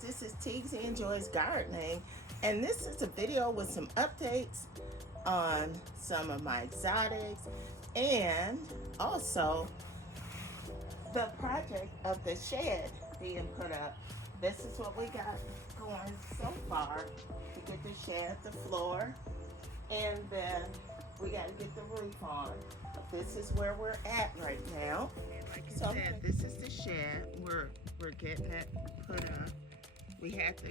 This is Teagsy Enjoys Gardening, and this is a video with some updates on some of my exotics and also the project of the shed being put up. This is what we got going so far to get the shed, the floor, and then we got to get the roof on. But this is where we're at right now. Like I said, this is the shed. We're getting it put up. We had the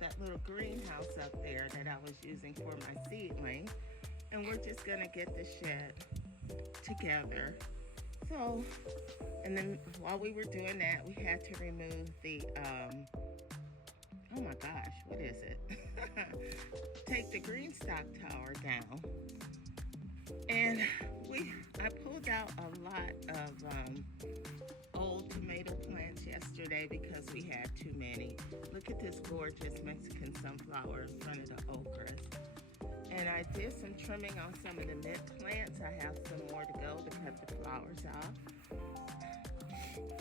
that little greenhouse up there that I was using for my seedling, and we're just gonna get the shed together. So, and then while we were doing that, we had to remove the oh my gosh, what is it? Take the green stock tower down. And I pulled out a lot of old tomato plants yesterday because we had too many. Look at this gorgeous Mexican sunflower in front of the okras. And I did some trimming on some of the mint plants. I have some more to go to cut the flowers off.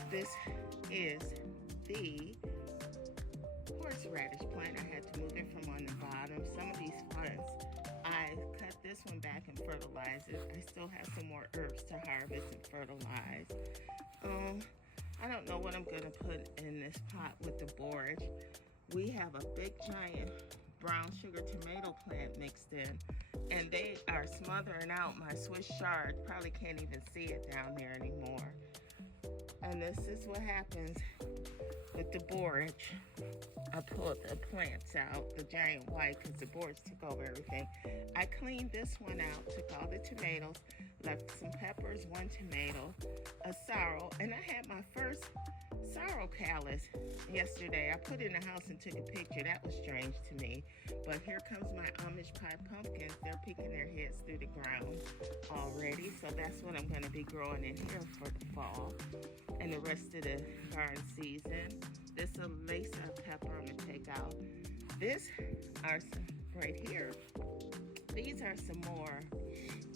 This is the horseradish plant. I had to move it from on the bottom. Some of these plants, I cut this one back and fertilized it. I still have some more herbs to harvest and fertilize. I don't know what I'm gonna put in this pot with the borage. We have a big giant brown sugar tomato plant mixed in, and they are smothering out my Swiss chard. Probably can't even see it down there anymore. And this is what happens with the borage. I pulled the plants out, the giant white, because the borage took over everything. I cleaned this one out, took all the tomatoes, left some peppers, one tomato, a sorrel, and I had my first sorrel callus yesterday. I put it in the house and took a picture. That was strange to me. But here comes my Amish pie pumpkins. They're peeking their heads through the ground already. So that's what I'm going to be growing in here for the fall and the rest of the garden season. This is a lace pepper I'm going to take out. This are some, right here. These are some more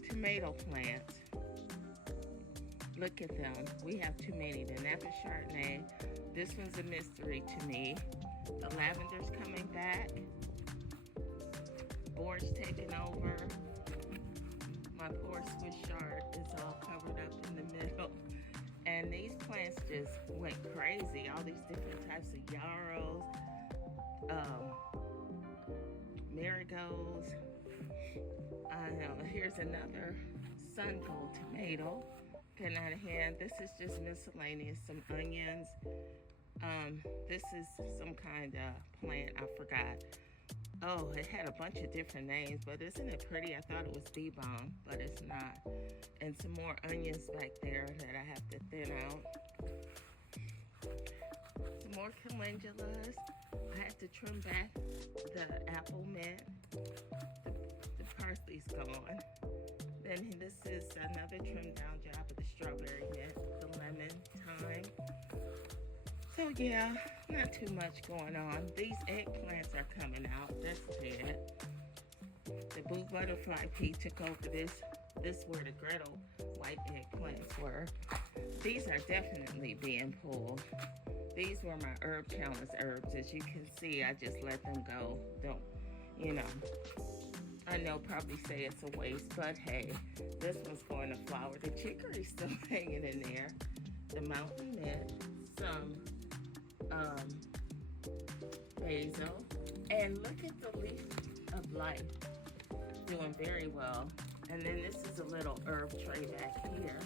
tomato plants. Look at them. We have too many. The Napa Chardonnay. This one's a mystery to me. The lavender's coming back. Borage taking over. My poor Swiss chard is all covered up in the middle. And these plants just went crazy. All these different types of yarrows, marigolds. I know. Here's another sun gold tomato. Getting out of hand. This is just miscellaneous. Some onions. This is some kind of plant. I forgot. Oh, it had a bunch of different names, but isn't it pretty? I thought it was bee balm, but it's not. And some more onions back there that I have to thin out. Some more calendulas. I had to trim back the apple mint. The parsley's gone. Then this is another trim down job of the strawberry mint, the lemon, thyme. So yeah, not too much going on. These eggplants are coming out. That's it. The blue butterfly pea took over this. This is where the Gretel white eggplants were. These are definitely being pulled. These were my herb challenge herbs. As you can see, I just let them go. Don't, you know. I know probably say it's a waste, but hey, this one's going to flower. The chicory's still hanging in there. The mountain mint, some basil, and look at the leaf of life, doing very well. And then this is a little herb tray back here.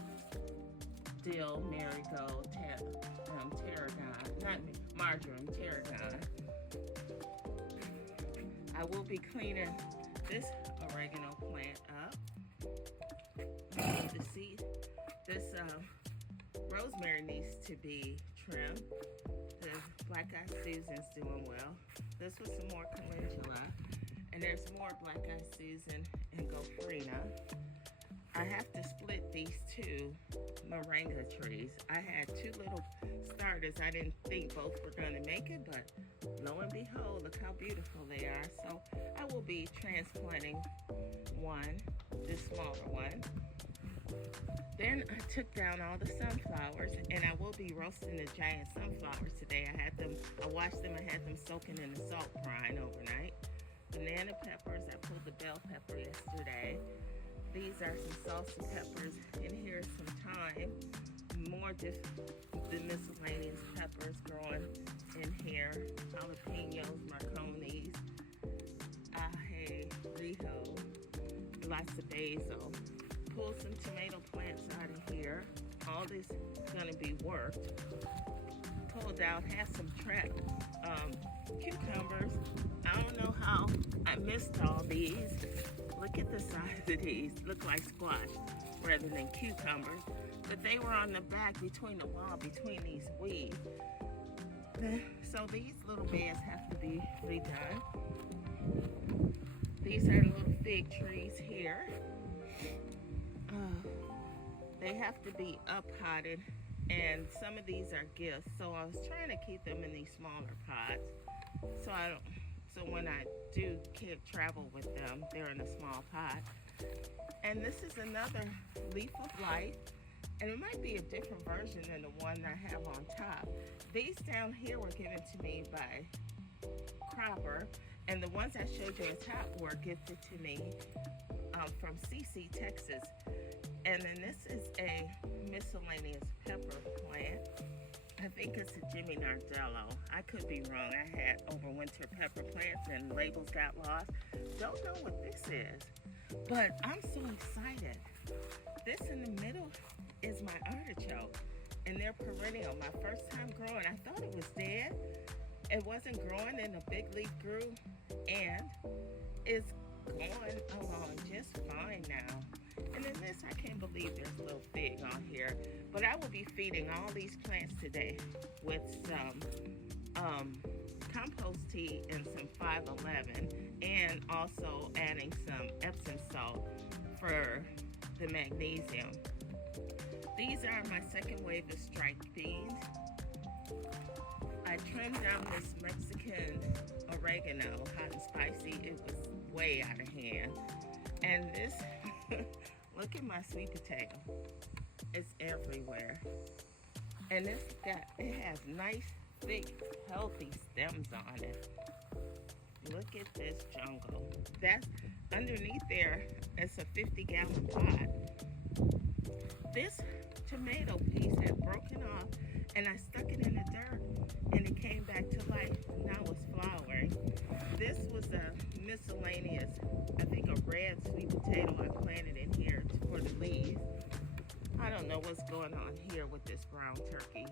Dill, marigold, tarragon, not marjoram, tarragon. I will be cleaning this oregano plant up. The seed, this rosemary needs to be trimmed. The black eyed Susan's doing well. This was some more calendula, and there's more black eyed Susan and gopherina. I have to split these two moringa trees. I had two little starters. I didn't think both were going to make it, but lo and behold, look how beautiful they are. So I will be transplanting one, this smaller one, Then I took down all the sunflowers, and I will be roasting the giant sunflowers today. I washed them, I had them soaking in the salt brine overnight. Banana peppers, I pulled the bell pepper yesterday. These are some salsa peppers, and here's some thyme. More just the miscellaneous peppers growing in here. Jalapenos, marconis, aje, rijo, lots of basil. Pull some tomato plants out of here. All this is going to be worked. Pulled out, have some trapped cucumbers. I don't know how I missed all these. Look at the size of these. Look like squash rather than cucumbers. But they were on the back between the wall, between these weeds. So these little beds have to be redone. These are little fig trees here. They have to be up potted, and some of these are gifts. So I was trying to keep them in these smaller pots. So when I do can't travel with them, they're in a small pot. And this is another leaf of life, and it might be a different version than the one I have on top. These down here were given to me by Cropper, and the ones I showed you on top were gifted to me from CC, Texas. And then this is a miscellaneous pepper plant. I think it's a Jimmy Nardello. I could be wrong. I had overwinter pepper plants and labels got lost. Don't know what this is, but I'm so excited. This in the middle is my artichoke, and they're perennial. My first time growing, I thought it was dead. It wasn't growing, and a big leaf grew, and it's going along just fine now. And then this, I can't believe there's a little fig on here. But I will be feeding all these plants today with some compost tea and some 511, and also adding some Epsom salt for the magnesium. These are my second wave of striped beans. I trimmed down this Mexican oregano, hot and spicy. It was way out of hand. And this, look at my sweet potato. It's everywhere. And it has nice, thick, healthy stems on it. Look at this jungle. That's underneath there. It's a 50-gallon pot. This tomato piece had broken off, and I stuck it in the dirt, and it came back to life. Now it's flowering. This was a miscellaneous, I think a red sweet potato I planted in here for the leaves. I don't know what's going on here with this brown turkey,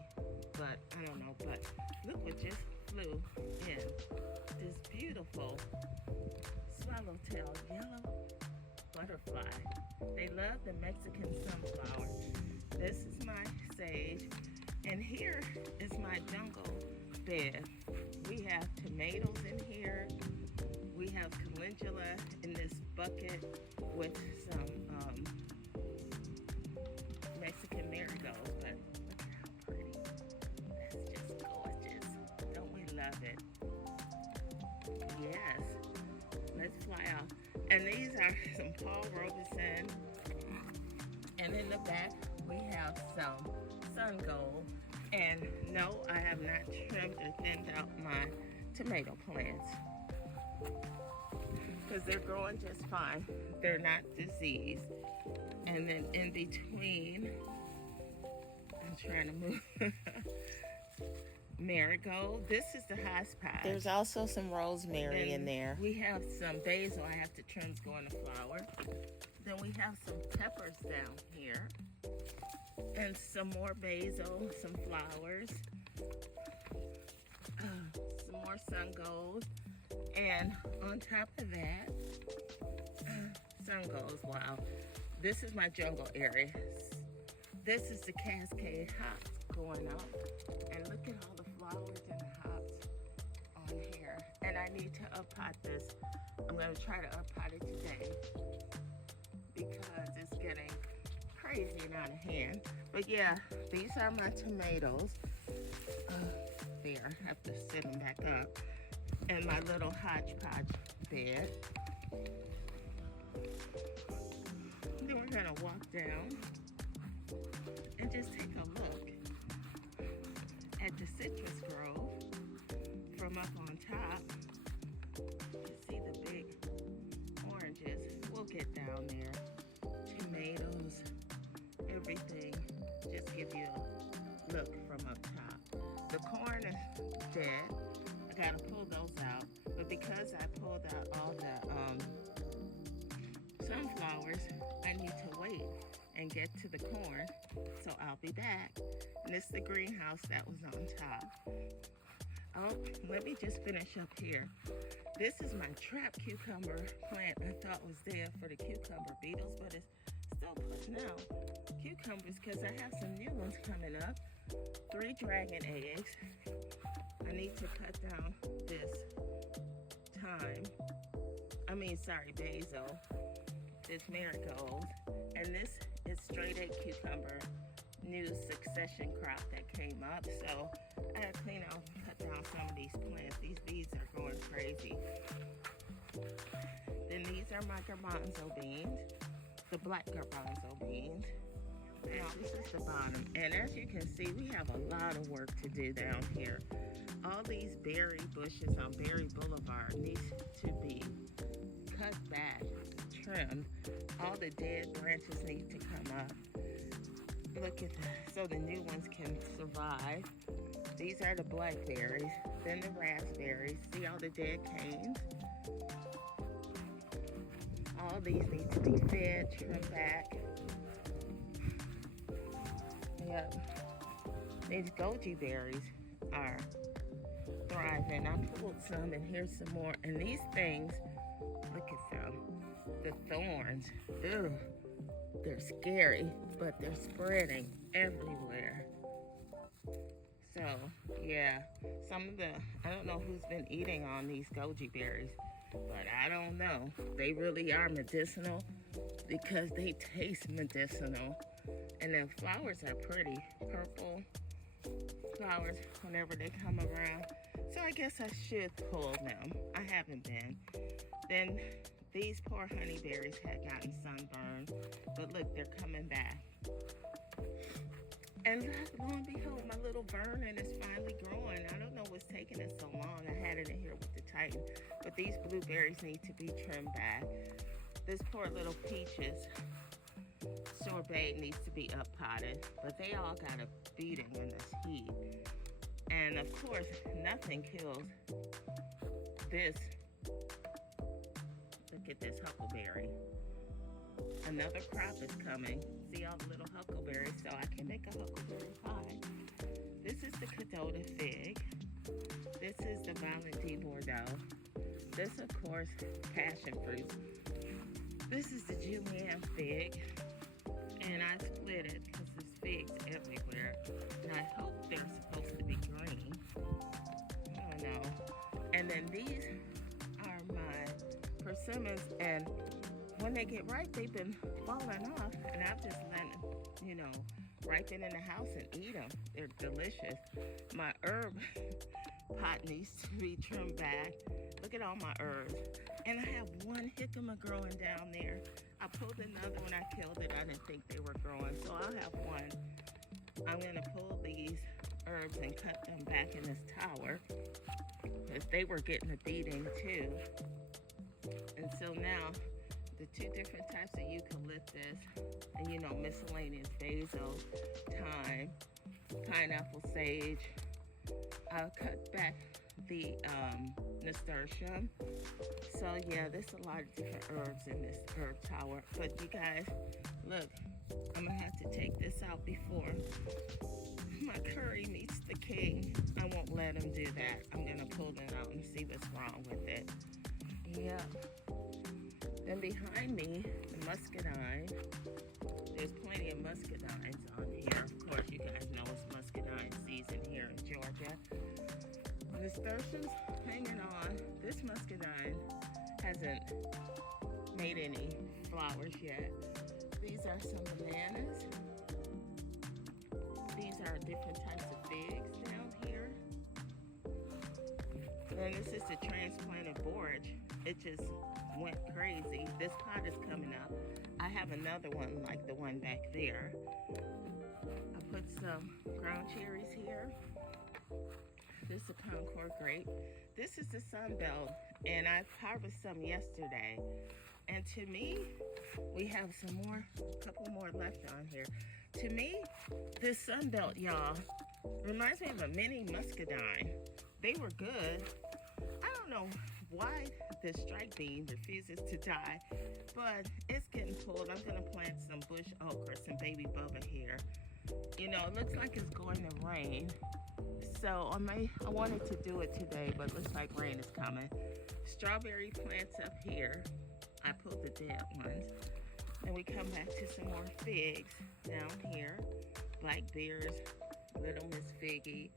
but I don't know. But look what just flew in. This beautiful swallowtail yellow butterfly. They love the Mexican sunflower. This is my sage, and here is my jungle bed. We have tomatoes in here. We have calendula in this bucket with some Mexican marigolds. But look at how pretty. That's just gorgeous. Don't we love it? Yes. Let's fly off. And these are some Paul Robeson. And in the back, we have some sun gold. And no, I have not trimmed or thinned out my tomato plants, because they're growing just fine. They're not diseased. And then in between, I'm trying to move. Marigold. This is the hodgepodge. There's also some rosemary in there. We have some basil. I have to trim to go in the flower. Then we have some peppers down here. And some more basil, some flowers. Some more sun gold. And on top of that, sun golds. Wow. This is my jungle area. This is the Cascade hops going up. And look at all the flowers and the hops on here. And I need to up-pot this. I'm going to try to up-pot it today, because it's getting crazy and out of hand. But yeah, these are my tomatoes. There, I have to set them back up. And my little hodgepodge bed. then we're gonna walk down and just take a look at the citrus grove from up on top. You see the big oranges. We'll get down there. Tomatoes, everything. Just give you a look from up top. The corn is dead. I gotta pull those out. But because I pulled out all the sunflowers, I need to wait and get to the corn. So I'll be back. And this is the greenhouse that was on top. Oh, let me just finish up here. This is my trap cucumber plant I thought was dead for the cucumber beetles, but it's still putting out cucumbers because I have some new ones coming up. 3 dragon eggs. I need to cut down this basil, this marigold, and this is straight egg cucumber, new succession crop that came up. So I gotta clean out and cut down some of these plants. These bees are going crazy. Then these are my garbanzo beans, the black garbanzo beans. Now this is the bottom, and as you can see, we have a lot of work to do down here. All these berry bushes on Berry Boulevard needs to be cut back, trimmed. All the dead branches need to come up. Look at that, so the new ones can survive. These are the blackberries, then the raspberries. See all the dead canes? All these need to be fed, trimmed back. Yep. These goji berries are thriving. I pulled some, and here's some more. And these things, look at them. The thorns, ew, they're scary, but they're spreading everywhere. So, yeah, I don't know who's been eating on these goji berries, but I don't know. They really are medicinal because they taste medicinal. And the flowers are pretty, purple flowers whenever they come around. So I guess I should pull them. I haven't been. Then these poor honeyberries had gotten sunburned, but look, they're coming back. And lo and behold, my little Vernon is finally growing. I don't know what's taking it so long. I had it in here with the Titan, but these blueberries need to be trimmed back. This poor little peaches sorbet needs to be up potted, but they all got a beating in this heat. And of course, nothing kills this. Look at this huckleberry. Another crop is coming. See all the little huckleberries, so I can make a huckleberry pie. This is the Cadota fig. This is the Valentine Bordeaux. This, of course, passion fruit. This is the Julienne fig. And I split it because there's figs everywhere. And I hope they're supposed to be green. I don't know. And then these are my persimmons. And when they get ripe, they've been falling off. And I've just let them, ripen in the house and eat them. They're delicious. My herb pot needs to be trimmed back. Look at all my herbs. And I have one jicama growing down there. I pulled another one, I killed it. I didn't think they were growing, so I'll have one. I'm gonna pull these herbs and cut them back in this tower because they were getting a beating too. And so now the 2 different types of eucalyptus and miscellaneous basil, thyme, pineapple sage. I'll cut back the nasturtium. So yeah, there's a lot of different herbs in this herb tower. But you guys, look, I'm gonna have to take this out before my curry meets the king. I won't let him do that. I'm gonna pull them out and see what's wrong with it. Yeah. Then behind me, the muscadine. There's plenty of muscadines on here. Of course, you guys know it's muscadine season here in Georgia. Nasturtium's hanging on. This muscadine hasn't made any flowers yet. These are some bananas. These are different types of figs down here. And this is the transplanted borage it just went crazy. This pot is coming up. I have another one like the one back there. I put some ground cherries here. This is a Concord grape. This is the Sunbelt, and I harvested some yesterday. And to me, we have some more, a couple more left on here. To me, this Sunbelt, y'all, reminds me of a mini muscadine. They were good. I don't know why this strike bean refuses to die, but it's getting pulled. I'm gonna plant some bush okra, some baby bubba here. You know, it looks like it's going to rain. So I wanted to do it today, but looks like rain is coming. Strawberry plants up here. I pulled the dead ones. And we come back to some more figs down here. Black bears, Little Miss Figgy.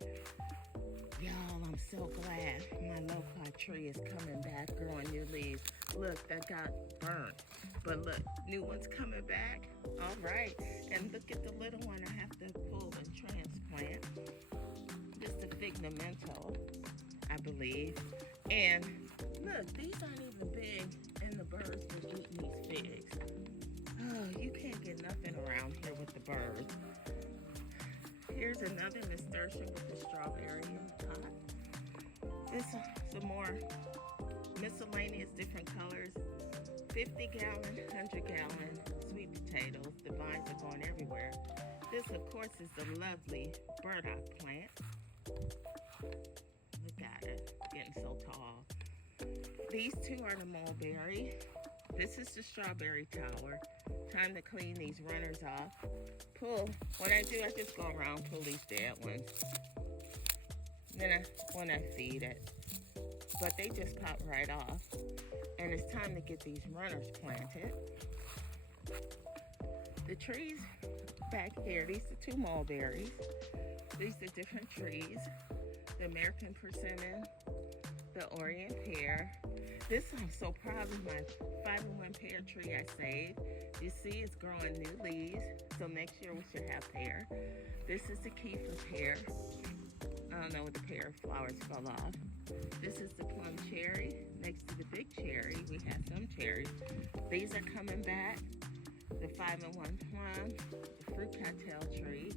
Y'all, I'm so glad my loci tree is coming back, growing new leaves. Look, that got burnt. But look, new one's coming back. All right. And look at the little one I have to pull and transplant. This is the Figmento, I believe. And look, these aren't even big, and the birds are eating these figs. Oh, you can't get nothing around here with the birds. Here's another nasturtium with the strawberry in the pot. This is some more miscellaneous different colors. 50-gallon, 100-gallon sweet potatoes. The vines are going everywhere. This, of course, is the lovely burdock plant. Look at it, getting so tall. These two are the mulberry. This is the strawberry tower. Time to clean these runners off. Pull. What I do, I just go around, pull these dead ones. Then when I feed it. But they just pop right off. And it's time to get these runners planted. The trees back here, these are two mulberries. These are different trees. The American persimmon, the Orient pear. This, I'm so proud of my 5-in-1 pear tree I saved. You see it's growing new leaves, so next year we should have pear. This is the Kiefer pear. I don't know what the pear flowers fell off. This is the plum cherry. Next to the big cherry, we have some cherries. These are coming back. The 5-in-1 plum, the fruit cocktail tree.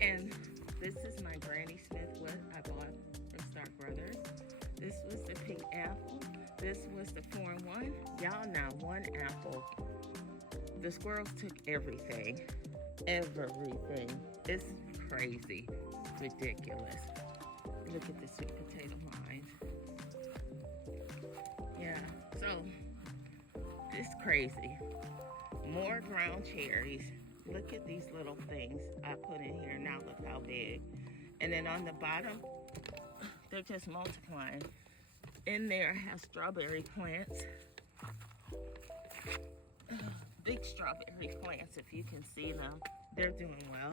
And this is my Granny Smith wood I bought from Stark Brothers. This was the pink apple. This was the 4-in-1. Y'all, now one apple. The squirrels took everything. Everything. It's crazy. Ridiculous. Look at the sweet potato vines. Yeah, so it's crazy. More ground cherries. Look at these little things I put in here. Now look how big. And then on the bottom, they're just multiplying. In there I have strawberry plants. Big strawberry plants, if you can see them. They're doing well.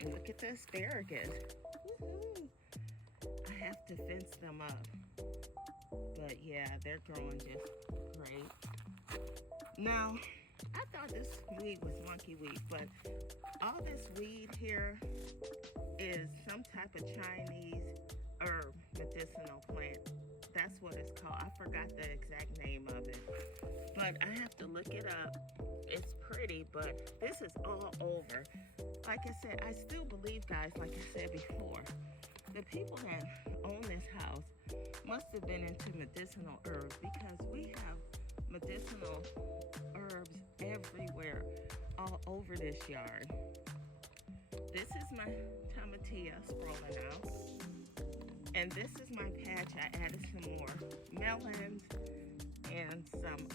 And look at the asparagus. Woo-hoo. I have to fence them up. But yeah, they're growing just great. Now, I thought this weed was monkey weed, but all this weed here is some type of Chinese herb medicinal plant. That's what it's called. I forgot the exact name of it, but I have to look it up. It's pretty, but this is all over. Like I said, I still believe, guys, like I said before, the people that own this house must have been into medicinal herbs, because we have medicinal herbs everywhere, all over this yard. This is my tomatillo sprawling out. And this is my patch. I added some more melons and some,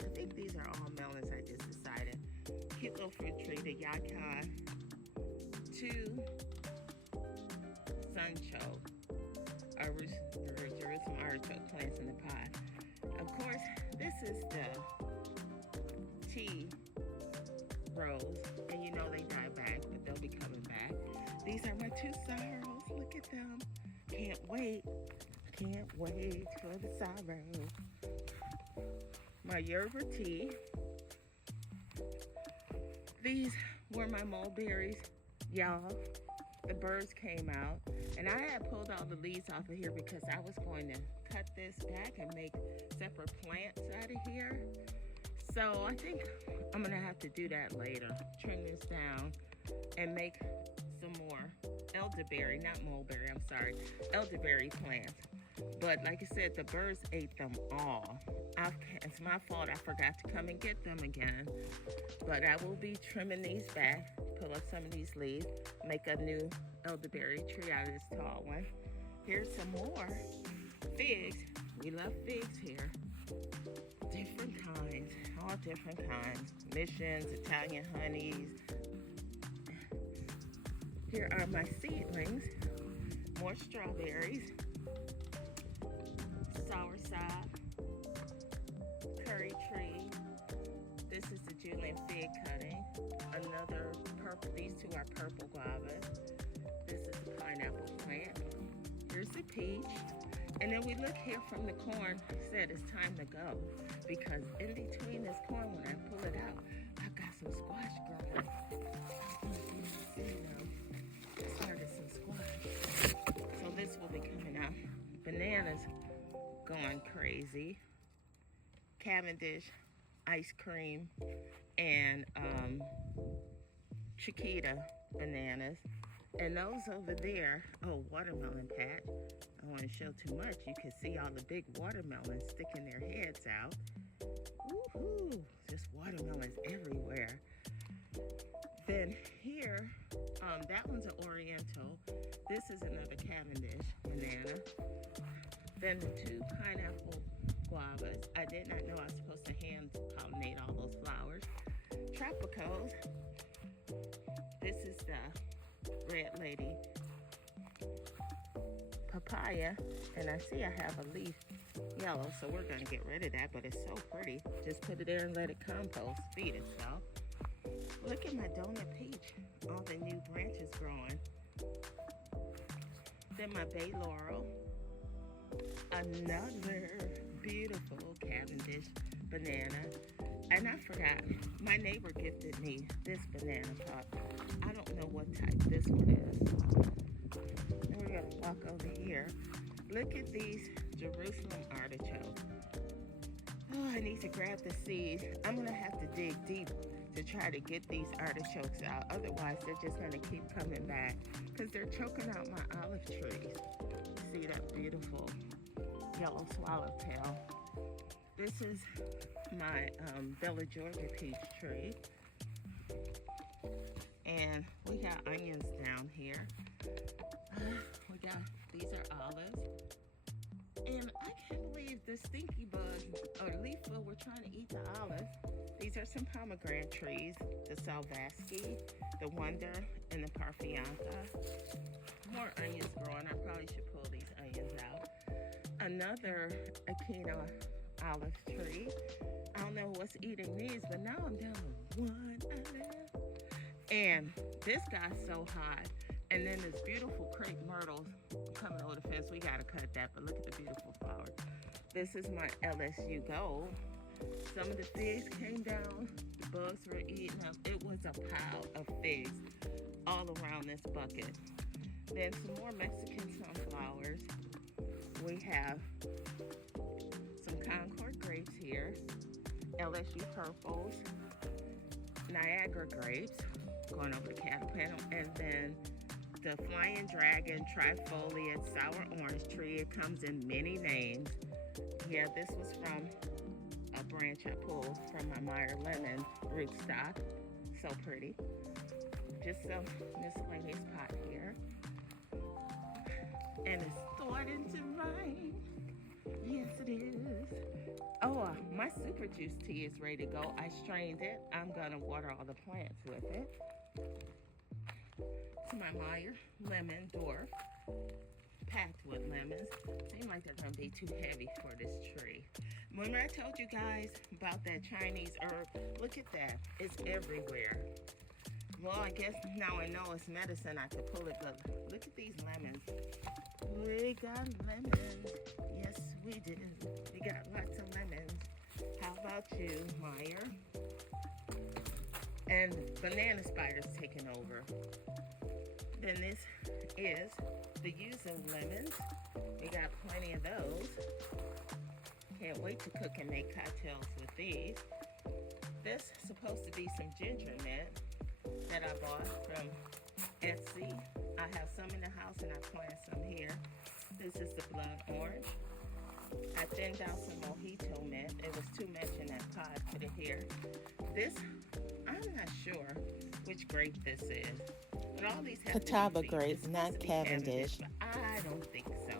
I think these are all melons, I just decided. Cute little fruit tree, the yakan. 2 sunchoke, or Jerusalem artichoke plants in the pot. Of course, this is the tea rose, and you know they die back, but they'll be coming back. These are my 2 sorrows. Look at them. Can't wait. Can't wait for the sorrow. My yerba tea. These were my mulberries. Y'all, the birds came out. And I had pulled all the leaves off of here because I was going to cut this back and make separate plants out of here. So I think I'm gonna have to do that later. Trim this down and make some more elderberry, not mulberry, I'm sorry, elderberry plants. But like I said, the birds ate them all. It's my fault I forgot to come and get them again. But I will be trimming these back, pull up some of these leaves, make a new elderberry tree out of this tall one. Here's some more figs. We love figs here. Different kinds, all different kinds. Missions, Italian honeys. Here are my seedlings. More strawberries. Soursop. Curry tree. This is the Julian fig cutting. Another purple, these two are purple guavas. This is the pineapple plant. Here's the peach. And then we look here from the corn, said it's time to go. Because in between this corn, when I pull it out, I've got some squash growing. Started some squash. So this will be coming out. Bananas going crazy. Cavendish, ice cream, and Chiquita bananas. And those over there, oh, watermelon patch. I don't want to show too much. You can see all the big watermelons sticking their heads out. Woohoo! Just watermelons everywhere. Then here, that one's an Oriental. This is another Cavendish banana. Then the two pineapple guavas. I did not know I was supposed to hand pollinate all those flowers. Tropicals. This is the red lady papaya, and I see I have a leaf yellow, so we're gonna get rid of that, but it's so pretty. Just put it there and let it compost, feed itself. Look at my donut peach, all the new branches growing. Then my bay laurel, another beautiful Cavendish banana. And I forgot, my neighbor gifted me this banana pot. I don't know what type this one is. And we're gonna walk over here. Look at these Jerusalem artichokes. Oh, I need to grab the seeds. I'm gonna have to dig deep to try to get these artichokes out. Otherwise, they're just gonna keep coming back because they're choking out my olive trees. See that beautiful yellow swallowtail? This is my Bella Georgia peach tree. And we got onions down here. These are olives. And I can't believe the stinky bugs or leaf bug were trying to eat the olives. These are some pomegranate trees, the Salvaski, the Wonder, and the Parfianca. More onions growing. I probably should pull these onions out. Another Akina olive tree. I don't know what's eating these, but now I'm down to one olive. And this guy's so hot. And then this beautiful crepe myrtle coming over the fence. We gotta cut that, but look at the beautiful flowers. This is my LSU Gold. Some of the figs came down. The bugs were eating them. It was a pile of figs all around this bucket. Then some more Mexican sunflowers. We have some Concord grapes here, LSU purples, Niagara grapes, going over the cattle panel, and then the Flying Dragon trifoliate sour orange tree. It comes in many names. Yeah, this was from a branch I pulled from my Meyer Lemon rootstock. So pretty. Just some miscellaneous pot here. And it's starting to rain. Yes, it is. Oh, my super juice tea is ready to go. I strained it. I'm gonna water all the plants with it. To my Meyer Lemon Dwarf, packed with lemons. Seem like they're gonna be too heavy for this tree. Remember I told you guys about that Chinese herb? Look at that, it's everywhere. Well, I guess now I know it's medicine, I could pull it, but look at these lemons. We got lemons, yes we do. We got lots of lemons. How about you, Meyer? And banana spiders taking over. Then this is the yuzu lemons. We got plenty of those. Can't wait to cook and make cocktails with these. This is supposed to be some ginger mint that I bought from Etsy. I have some in the house and I plant some here. This is the blood orange. I thinned out some mojito mint. It was too much in that pot. Put it here. This, I'm not sure which grape this is. But all these have Catawba grape, not Cavendish. But I don't think so.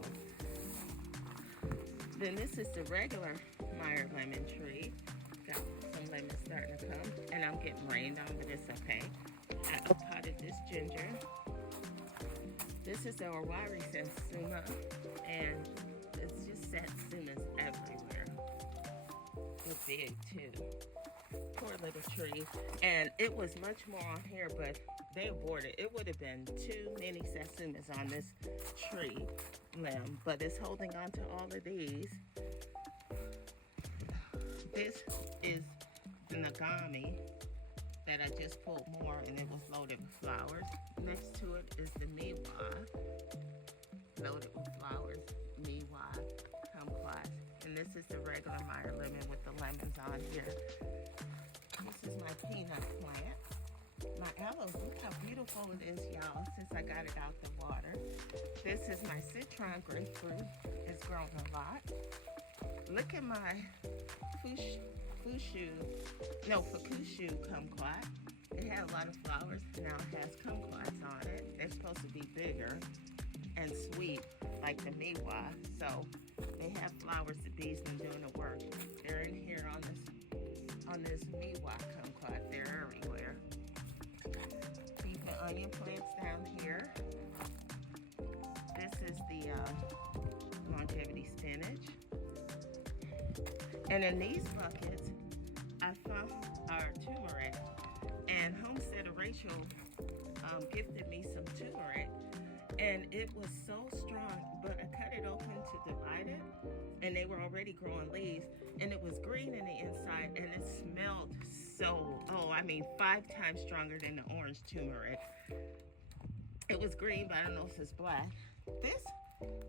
Then this is the regular Meyer lemon tree. Got some lemons starting to come. And I'm getting rained on, but it's okay. I potted this ginger. This is the Owari Satsuma. And it's just Satsumas everywhere. They're big too. Poor little tree. And it was much more on here, but they aborted. It would have been too many Satsumas on this tree limb, but it's holding on to all of these. This is the Nagami that I just pulled more, and it was loaded with flowers. Next to it is the Miwa, loaded with flowers. Miwa kumquat. And this is the regular Meyer lemon with the lemons on here. This is my peanut plant. My aloes, look how beautiful it is, y'all, since I got it out the water. This is my citron grapefruit. It's grown a lot. Look at my fukushu kumquat. It had a lot of flowers. Now it has kumquats on it. They're supposed to be bigger and sweet like the miwa. So they have flowers. The bees been doing the work. They're in here on this miwa kumquat. They're everywhere. Keep the onion plants down here. This is the longevity spinach. And in these buckets, I found our turmeric. And Homestead of Rachel gifted me some turmeric. And it was so strong, but I cut it open to divide it. And they were already growing leaves. And it was green in the inside. And it smelled so, 5 times stronger than the orange turmeric. It was green, but I don't know if it's black. This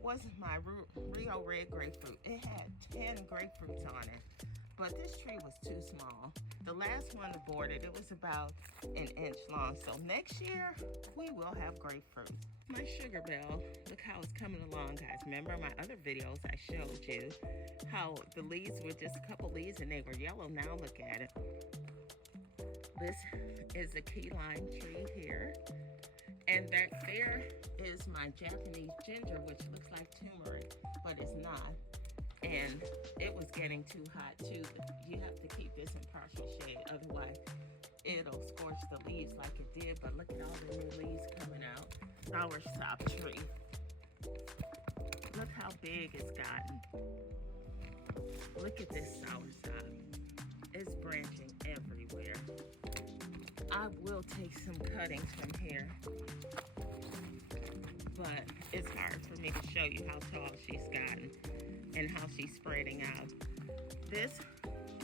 was my Rio Red grapefruit. It had 10 grapefruits on it, but this tree was too small. The last one aborted. It was about an inch long. So next year, we will have grapefruit. My sugar bell, look how it's coming along, guys. Remember my other videos I showed you how the leaves were just a couple leaves and they were yellow. Now look at it. This is a key lime tree here. And back there is my Japanese ginger, which looks like turmeric, but it's not. And it was getting too hot too. You have to keep this in partial shade, otherwise it'll scorch the leaves like it did. But look at all the new leaves coming out. Soursop tree. Look how big it's gotten. Look at this soursop. It's branching everywhere. I will take some cuttings from here, but it's hard for me to show you how tall she's gotten and how she's spreading out. This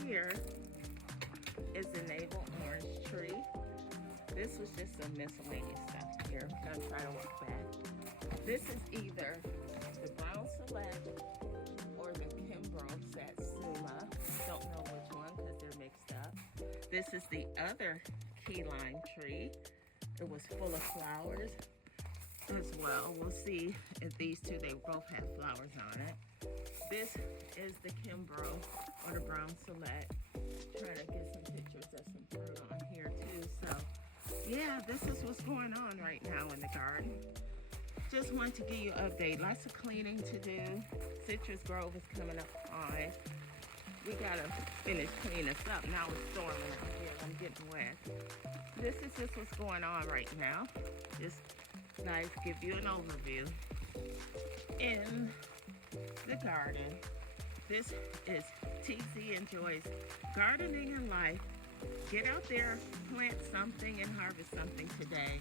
here is the navel orange tree. This was just some miscellaneous stuff here. I'm gonna try to work back. This is either the brown select or the Kimbrough Satsuma. Don't know which one because they're mixed up. This is the other key lime tree. It was full of flowers as well. We'll see if these two, they both have flowers on it. This is the Kimbrough or the brown select. Trying to get some pictures of some fruit on here too. So yeah, this is what's going on right now in the garden. Just wanted to give you an update. Lots of cleaning to do. Citrus Grove is coming up fine. We gotta finish cleaning this up. Now it's storming out here. I'm getting wet. This is just what's going on right now. Just guys give you an overview in the garden. This is TZ Enjoys Gardening and Life. Get out there, plant something, and harvest something today.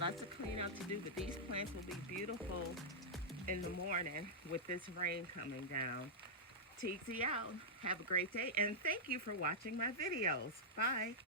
Lots of clean out to do, but these plants will be beautiful in the morning with this rain coming down. TZ out. Have a great day, and thank you for watching my videos. Bye.